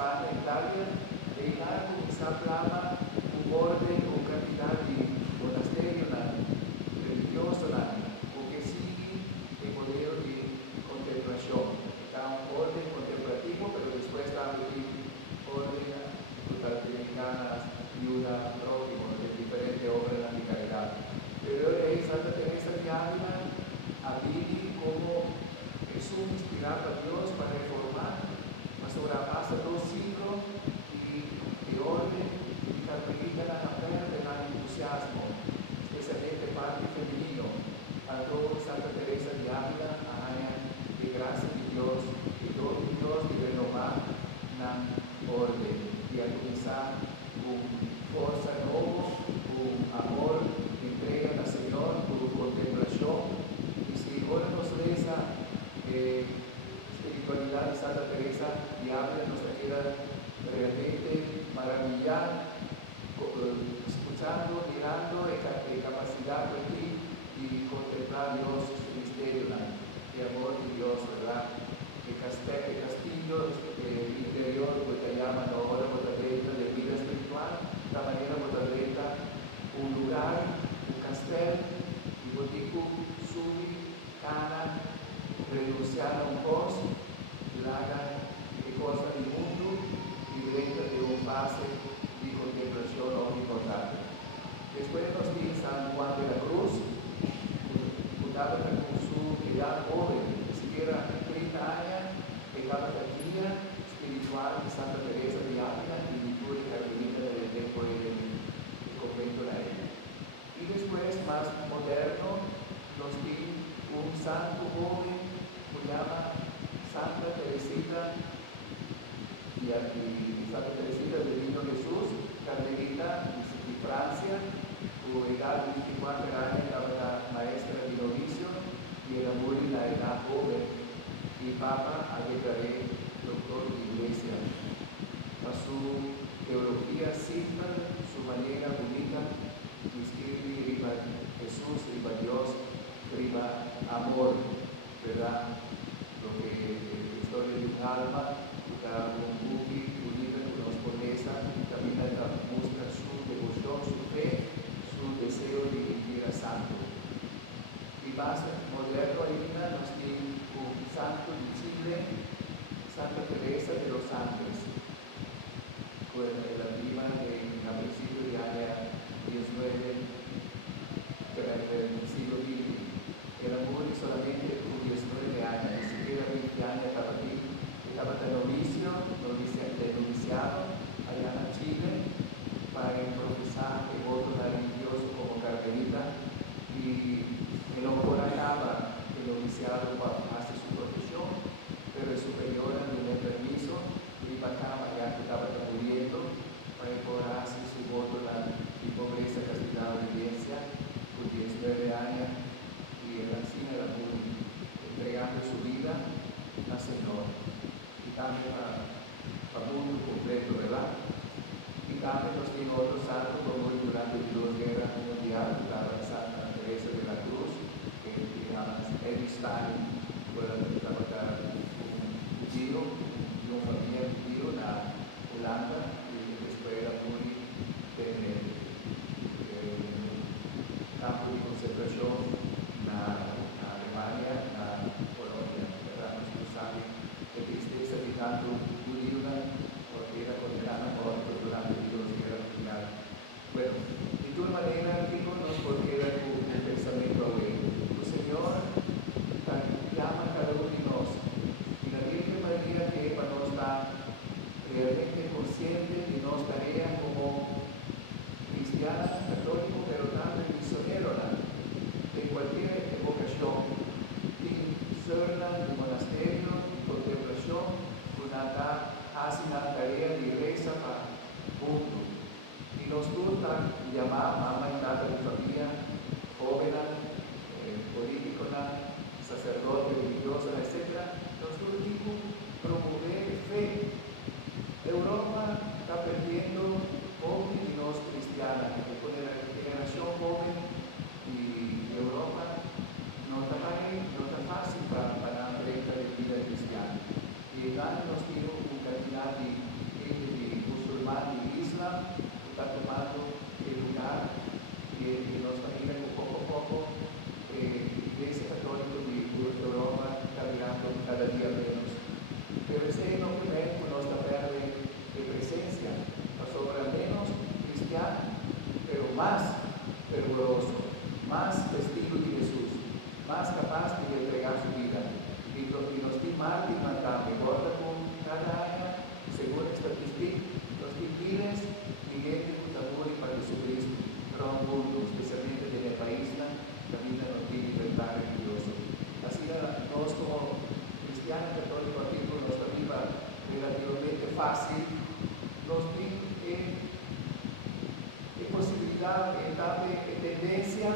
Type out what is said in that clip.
Spagna, Italia, e là cominciava un ordine, un capitale di monasterio religioso, che sigui el modelo de contemplación. Está un orden contemplativo, pero después también orden latinoamericana, ayuda prójimo, de diferentes obras de caridad. Pero Santa Teresa de Ávila avili como Jesús inspirado a Dios para reformar, mas sobrepasa 2 siglos de orden y carmelita la perde el entusiasmo, especialmente parte femenino. Algo Santa Teresa de Ávila haya de gracia de Dios y todo Dios de renovar la orden y a comenzar con fuerza nueva, con amor, entrega al Señor, con contemplación. Y si ahora nos reza espiritualidad de Santa Teresa de Ávila, nos queda realmente maravillar, escuchando, mirando, capacidad de y contemplar Dios, su misterio, el amor de Dios, ¿verdad? El castillo interior, que te llaman ahora Botadreta de vida espiritual, la manera Botadreta, un lugar, un castel, y botico, subir, cana, renunciar a un post, laga, de cosa del mundo, y dentro de un pase de contemplación omnipotente. Después nos dice San Juan de la Cruz, estaba con su edad joven, ni siquiera 30 años, estaba la guía espiritual de Santa Teresa de Ávila y virtud de Carmelita del tiempo del convento de ella. Y después, más moderno, nos dice un santo joven que se llama Santa Teresita y Santa Teresita del Niño Jesús, Carmelita de Francia. Su edad de 24 años estaba la maestra de novicio y era muy en la edad joven. Y Papa agregaré doctor de iglesia. A su teología simple, su manera bonita, escribe riba Jesús, riba Dios, riba amor, ¿verdad? Lo que la historia de un alma, un buque, unida con la pobreza, también muestra su devoción, su fe, su deseo de vivir a santo. Y más moderno ainda nos tiene un santo de Chile, Santa Teresa de los Ángeles, con la prima a principios de año 19 del siglo XX. Era muy solamente con 19 años, ni siquiera 20 años estaba aquí. Estaba de noviciado allá en Chile para improvisar el voto religioso como carmelita y no acaba el noviciado hace su profesión, pero el superior no le permiso y para ya que estaba muriendo para poder hacer su voto de pobreza, castidad, obediencia con 19 años y el anciano era muy entregando su vida al Señor. Y también para el mundo completo, ¿verdad? Y también nos tiene otros santos como durante las 2 guerras mundiales, la Santa Teresa de la Cruz, que se llama Edith Stein, fue trabajar un judío, una familia judío en Holanda, y después era muy en el campo de concentración en Alemania, en Polonia, ¿verdad? No sabe la tristeza de tanto judío, porque era condenado a muerte durante las 2 guerras mundiales. Bueno, de todas maneras, digo, no es porque era un pensamiento hoy. El Señor llama a cada uno de nosotros. Y la Virgen María que para nos está realmente consciente de nuestra tarea como cristiana, católico, pero también misionero, de cualquier vocación. Y serla de monasterio, de contemplación, hace una tarea de reza para el mundo. Y nos gusta llamar mamá y tata de familia, joven, político, sacerdote, religioso, etc. Nos gusta promover fe. Europa está perdiendo jóvenes y no cristianas, con la generación joven y Europa no está fácil para la brecha de vida cristiana. Y el nos tiene una cantidad de posibilidad, tendencia